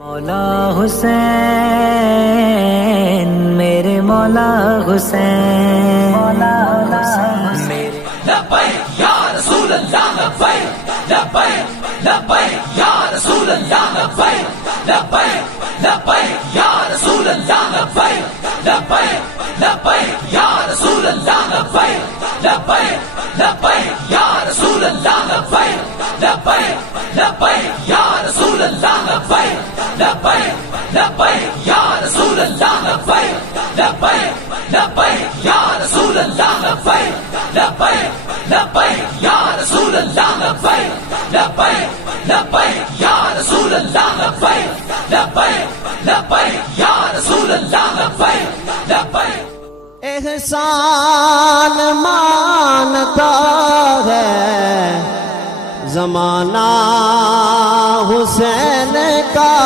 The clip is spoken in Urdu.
مولا حسین میرے مولا حسین لبیک یا رسول اللہ لبیک لبیک لبیک یا رسول اللہ لبیک لبیک لبیک یا رسول اللہ لبیک لبیک لبیک یا رسول اللہ لبیک لبیک لبیک یا رسول اللہ لبیک لبیک لبیک یا رسول اللہ لبیک لبیک لبیک یا رسول اللہ لبیک لبیک لبیک یا رسول اللہ لبیک لبیک لبیک یا رسول اللہ لبیک لبیک لبیک یا رسول اللہ لبیک لبیک لبیک یا رسول اللہ لبیک لبیک احسان مانتا ہے زمانہ حسین کا